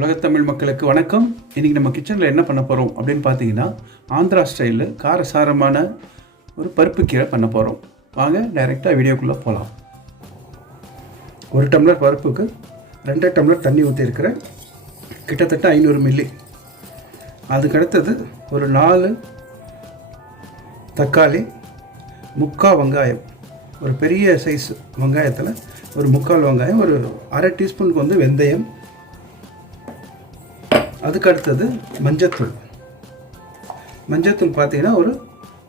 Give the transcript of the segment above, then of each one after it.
உலகத்தமிழ் மக்களுக்கு வணக்கம். இன்றைக்கி நம்ம கிச்சனில் என்ன பண்ண போகிறோம் அப்படின்னு பார்த்தீங்கன்னா, ஆந்திரா ஸ்டைலில் காரசாரமான ஒரு பருப்பு கீரை பண்ண போகிறோம். வாங்க டைரெக்டாக வீடியோக்குள்ளே போகலாம். 1 டம்ளர் பருப்புக்கு 2 டம்ளர் தண்ணி ஊற்றிருக்கிறேன், கிட்டத்தட்ட 500 மில்லி. அதுக்கடுத்தது ஒரு 4 தக்காளி, 3/4 வெங்காயம், ஒரு பெரிய சைஸ் வெங்காயத்தில் ஒரு 3/4 வெங்காயம், ஒரு அரை டீஸ்பூனுக்கு வந்து வெந்தயம், அதுக்கு அடுத்தது மஞ்சத்தூள் பார்த்தீங்கன்னா ஒரு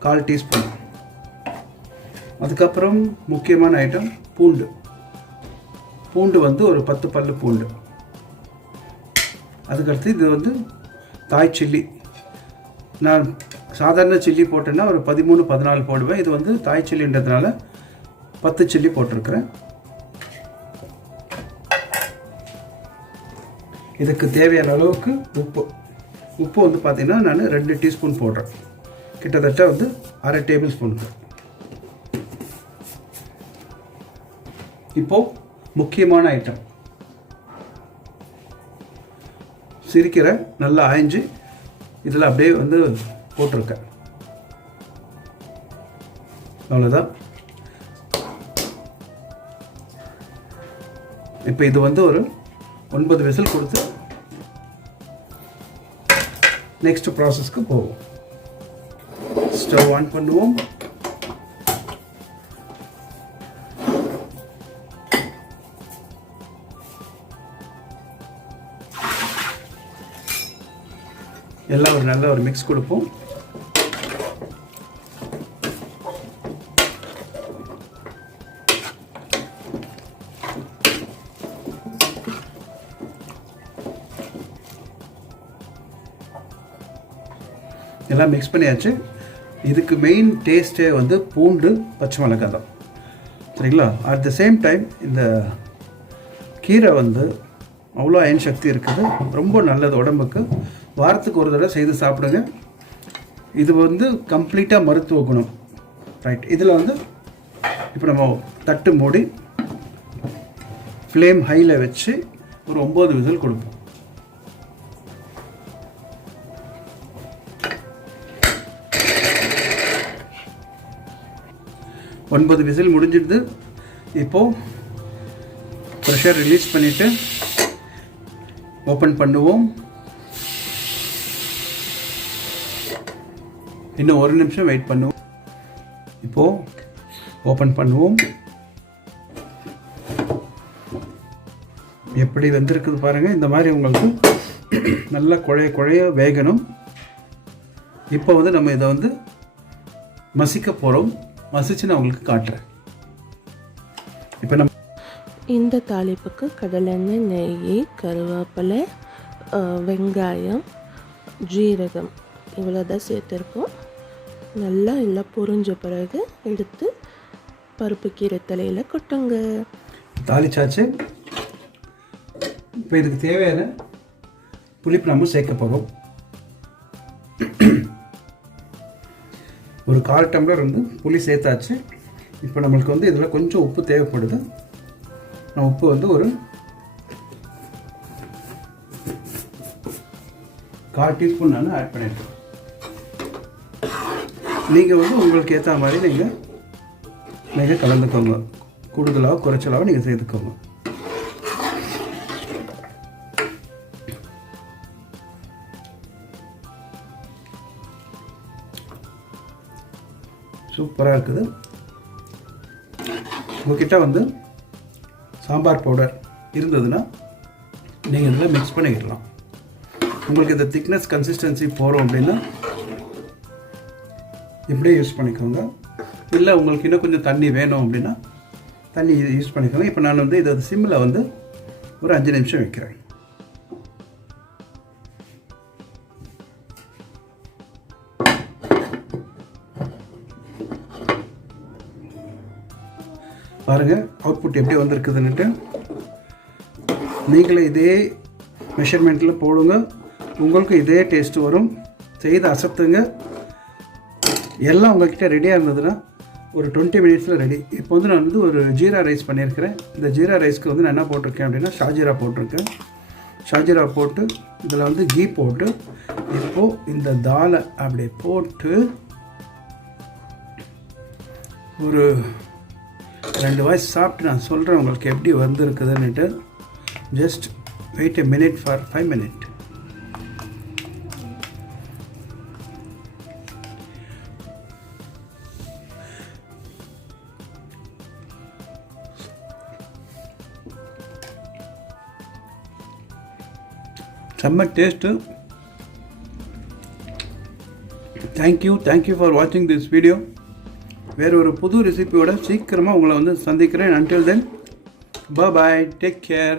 1/4 டீஸ்பூன். அதுக்கப்புறம் முக்கியமான ஐட்டம் பூண்டு வந்து ஒரு 10 பல்லு பூண்டு. அதுக்கடுத்து இது வந்து தாய் சில்லி. நான் சாதாரண சில்லி போட்டேன்னா ஒரு 13-14 போடுவேன். இது வந்து தாய் சில்லின்றதுனால 10 சில்லி போட்டிருக்கிறேன். இதுக்கு தேவையான அளவுக்கு உப்பு வந்து பார்த்திங்கன்னா நான் 2 டீஸ்பூன் போடுறேன், கிட்டத்தட்ட வந்து அரை டேபிள் ஸ்பூனுக்கு. இப்போது முக்கியமான ஐட்டம் சிரிக்கிற நல்லா ஆய்ஞ்சு இதில் அப்படியே வந்து போட்டிருக்கேன். அவ்வளோதான். இப்போ இது வந்து ஒரு 9 விசில் கொடுத்து நெக்ஸ்ட் ப்ராசஸ்க்கு போவோம். ஸ்டவ் ஆன் பண்ணுவோம். எல்லாம் ஒரு நல்ல ஒரு மிக்ஸ் கொடுப்போம். எல்லாம் மிக்ஸ் பண்ணியாச்சு. இதுக்கு மெயின் டேஸ்ட்டே வந்து பூண்டு, பச்சை மிளகாய் தான், சரிங்களா? அட் த சேம் டைம் இந்த கீரை வந்து அவ்வளோ அயன் சக்தி இருக்குது, ரொம்ப நல்லது உடம்புக்கு. வாரத்துக்கு ஒரு தடவை செய்து சாப்பிடுங்க. இது வந்து கம்ப்ளீட்டாக மருத்துவ குணம், ரைட்? இதில் வந்து இப்போ நம்ம தட்டு மூடி ஃப்ளேம் ஹையில் வச்சு ஒரு 9 விசில் கொடுப்போம். 9 விசில் முடிஞ்சிடுது. இப்போது ப்ரெஷர் ரிலீஸ் பண்ணிவிட்டு ஓப்பன் பண்ணுவோம். இன்னும் 1 நிமிஷம் வெயிட் பண்ணுவோம். இப்போது ஓப்பன் பண்ணுவோம். எப்படி வெந்திருக்குது பாருங்கள். இந்த மாதிரி உங்களுக்கு நல்லா குழைய வேகணும். இப்போ வந்து நம்ம இதை வந்து மசிக்க போகிறோம். மசிச்சு நான் உங்களுக்கு காட்டுறேன். இப்போ நம்ம இந்த தாளிப்புக்கு கடலெண்ணெய், நெய், கருவேப்பிலை, வெங்காயம், ஜீரகம் இவ்வளோ தான் சேர்த்துருக்கோம். நல்லா எல்லாம் பொரிஞ்ச பிறகு எடுத்து பருப்பு கீரை தலையில் கொட்டுங்க. தாளிச்சாச்சு. இப்போ இதுக்கு தேவையான புளிப்பு நம்ம சேர்க்க போகிறோம். ஒரு 1/4 டம்ளர் வந்து புளி சேர்த்தாச்சு. இப்போ நம்மளுக்கு வந்து இதில் கொஞ்சம் உப்பு தேவைப்படுது. நான் உப்பு வந்து ஒரு 1/4 டீஸ்பூன் நான் ஆட் பண்ணியிருக்கேன். நீங்கள் வந்து உங்களுக்கு ஏற்ற மாதிரி நீங்கள் கலந்துக்கோங்க. கூடுதலாக குறைச்சலாக நீங்கள் சேர்த்துக்கோங்க. சூப்பராக இருக்குது. உங்கள்கிட்ட வந்து சாம்பார் பவுடர் இருந்ததுன்னா நீங்கள் இதில் மிக்ஸ் பண்ணிக்கிடலாம். உங்களுக்கு இந்த திக்னஸ் கன்சிஸ்டன்சி போகிறோம் அப்படின்னா இப்படியே யூஸ் பண்ணிக்கோங்க. இல்லை உங்களுக்கு இன்னும் கொஞ்சம் தண்ணி வேணும் அப்படின்னா தண்ணி யூஸ் பண்ணிக்கோங்க. இப்போ நான் வந்து இதை சிம்மில் வந்து ஒரு 5 நிமிஷம் வைக்கிறேன். பாருங்கள் அவுட்புட் எப்படி வந்திருக்குதுன்னுட்டு. நீங்களே இதே மெஷர்மெண்ட்டில் போடுங்க, உங்களுக்கு இதே டேஸ்ட்டு வரும். செய்து அசத்துங்க. எல்லாம் உங்கள்கிட்ட ரெடியாக இருந்ததுன்னா ஒரு 20 மினிட்ஸில் ரெடி. இப்போ வந்து நான் வந்து ஒரு ஜீரா ரைஸ் பண்ணியிருக்கிறேன். இந்த ஜீரா ரைஸ்க்கு வந்து நான் என்ன போட்டிருக்கேன் அப்படின்னா ஷாஜீரா போட்டிருக்கேன். ஷாஜிரா போட்டு இதில் வந்து கீ போட்டு இப்போது இந்த தாலை அப்படி போட்டு ஒரு 2 வாய் சாப்பிட்டு நான் சொல்கிறேன் உங்களுக்கு எப்படி வந்திருக்குதுன்னுட்டு. Just wait a minute for 5 minutes. செம்ம டேஸ்ட்டு. தேங்க்யூ ஃபார் வாட்சிங் திஸ் வீடியோ. வேறு ஒரு புது ரெசிபியோட சீக்கிரமாக உங்களை வந்து சந்திக்கிறேன். until then, bye bye, take care.